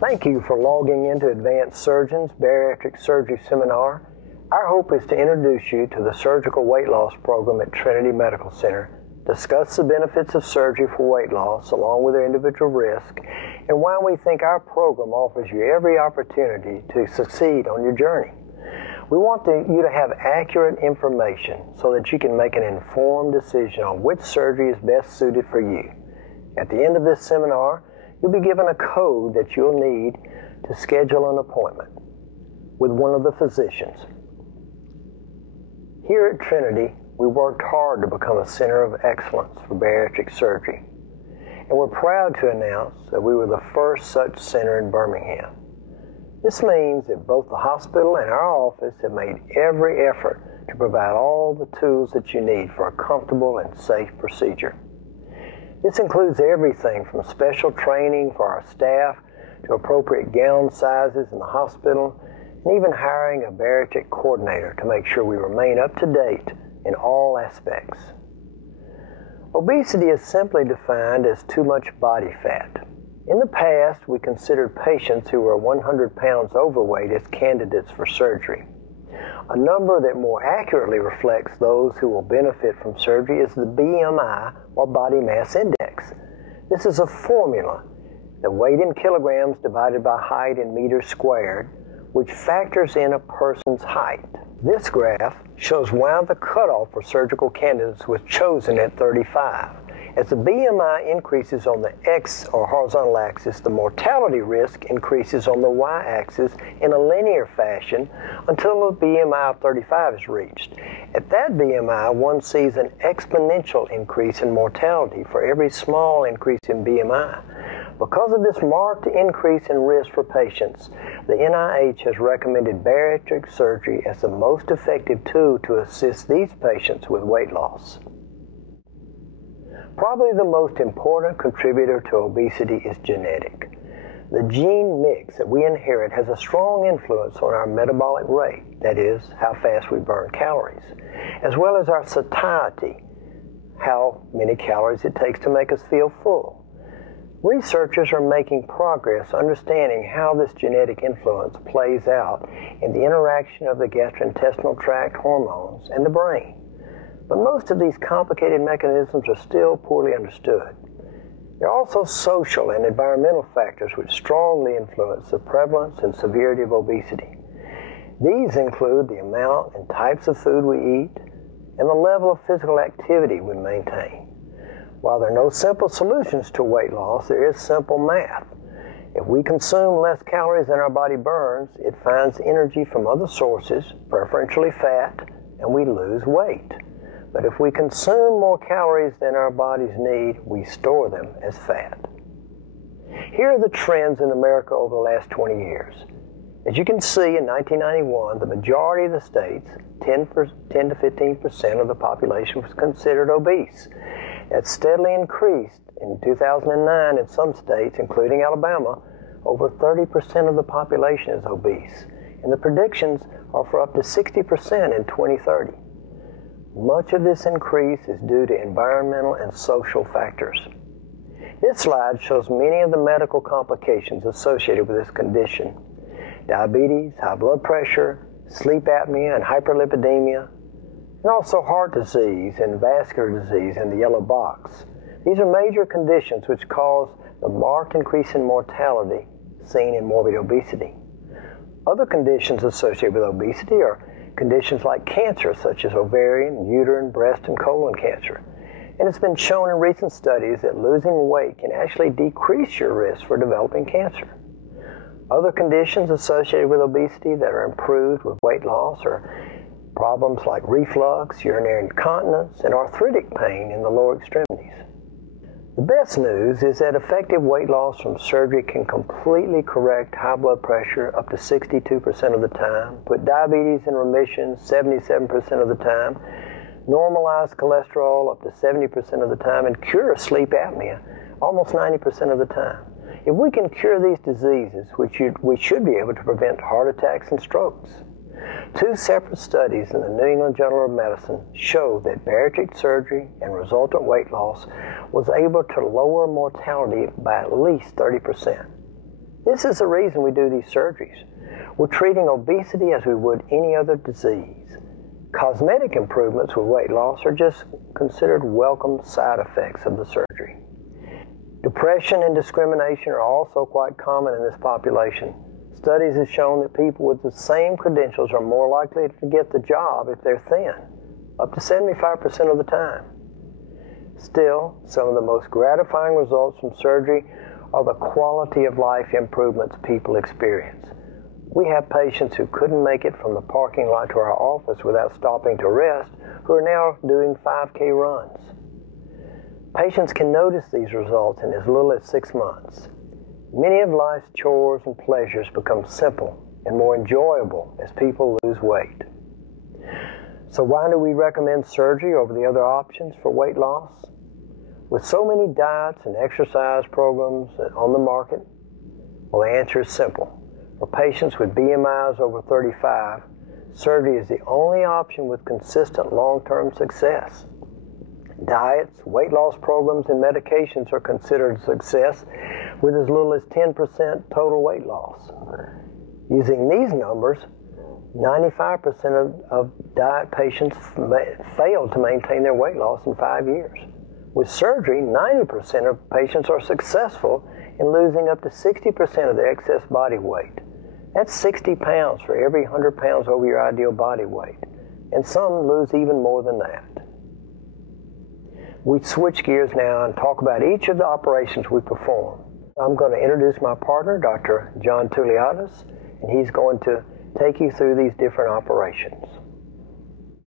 Thank you for logging into Advanced Surgeons Bariatric Surgery Seminar. Our hope is to introduce you to the surgical weight loss program at Trinity Medical Center, discuss the benefits of surgery for weight loss along with their individual risk, and why we think our program offers you every opportunity to succeed on your journey. We want you to have accurate information so that you can make an informed decision on which surgery is best suited for you. At the end of this seminar, you'll be given a code that you'll need to schedule an appointment with one of the physicians. Here at Trinity, we worked hard to become a center of excellence for bariatric surgery, and we're proud to announce that we were the first such center in Birmingham. This means that both the hospital and our office have made every effort to provide all the tools that you need for a comfortable and safe procedure. This includes everything from special training for our staff to appropriate gown sizes in the hospital, and even hiring a bariatric coordinator to make sure we remain up to date in all aspects. Obesity is simply defined as too much body fat. In the past, we considered patients who were 100 pounds overweight as candidates for surgery. A number that more accurately reflects those who will benefit from surgery is the BMI, or body mass index. This is a formula, the weight in kilograms divided by height in meters squared, which factors in a person's height. This graph shows why the cutoff for surgical candidates was chosen at 35. As the BMI increases on the X or horizontal axis, the mortality risk increases on the Y-axis in a linear fashion until the BMI of 35 is reached. At that BMI, one sees an exponential increase in mortality for every small increase in BMI. Because of this marked increase in risk for patients, the NIH has recommended bariatric surgery as the most effective tool to assist these patients with weight loss. Probably the most important contributor to obesity is genetic. The gene mix that we inherit has a strong influence on our metabolic rate, that is, how fast we burn calories, as well as our satiety, how many calories it takes to make us feel full. Researchers are making progress understanding how this genetic influence plays out in the interaction of the gastrointestinal tract hormones and the brain. But most of these complicated mechanisms are still poorly understood. There are also social and environmental factors which strongly influence the prevalence and severity of obesity. These include the amount and types of food we eat and the level of physical activity we maintain. While there are no simple solutions to weight loss, there is simple math. If we consume less calories than our body burns, it finds energy from other sources, preferentially fat, and we lose weight. But if we consume more calories than our bodies need, we store them as fat. Here are the trends in America over the last 20 years. As you can see, in 1991, the majority of the states, 10 to 15% of the population, was considered obese. That steadily increased. In 2009, in some states, including Alabama, over 30% of the population is obese, and the predictions are for up to 60% in 2030. Much of this increase is due to environmental and social factors. This slide shows many of the medical complications associated with this condition: diabetes, high blood pressure, sleep apnea, and hyperlipidemia, and also heart disease and vascular disease in the yellow box. These are major conditions which cause the marked increase in mortality seen in morbid obesity. Other conditions associated with obesity are conditions like cancer, such as ovarian, uterine, breast, and colon cancer. And it's been shown in recent studies that losing weight can actually decrease your risk for developing cancer. Other conditions associated with obesity that are improved with weight loss are problems like reflux, urinary incontinence, and arthritic pain in the lower extremities. The best news is that effective weight loss from surgery can completely correct high blood pressure up to 62% of the time, put diabetes in remission 77% of the time, normalize cholesterol up to 70% of the time, and cure sleep apnea almost 90% of the time. If we can cure these diseases, we should be able to prevent heart attacks and strokes. Two separate studies in the New England Journal of Medicine show that bariatric surgery and resultant weight loss was able to lower mortality by at least 30%. This is the reason we do these surgeries. We're treating obesity as we would any other disease. Cosmetic improvements with weight loss are just considered welcome side effects of the surgery. Depression and discrimination are also quite common in this population. Studies have shown that people with the same credentials are more likely to get the job if they're thin, up to 75% of the time. Still, some of the most gratifying results from surgery are the quality of life improvements people experience. We have patients who couldn't make it from the parking lot to our office without stopping to rest, who are now doing 5K runs. Patients can notice these results in as little as 6 months. Many of life's chores and pleasures become simple and more enjoyable as people lose weight. So why do we recommend surgery over the other options for weight loss? With so many diets and exercise programs on the market, well, the answer is simple. For patients with BMIs over 35, surgery is the only option with consistent long-term success. Diets, weight loss programs, and medications are considered a success with as little as 10% total weight loss. Using these numbers, 95% of diet patients fail to maintain their weight loss in 5 years. With surgery, 90% of patients are successful in losing up to 60% of their excess body weight. That's 60 pounds for every 100 pounds over your ideal body weight, and some lose even more than that. We switch gears now and talk about each of the operations we perform. I'm going to introduce my partner, Dr. John Touliadis, and he's going to take you through these different operations.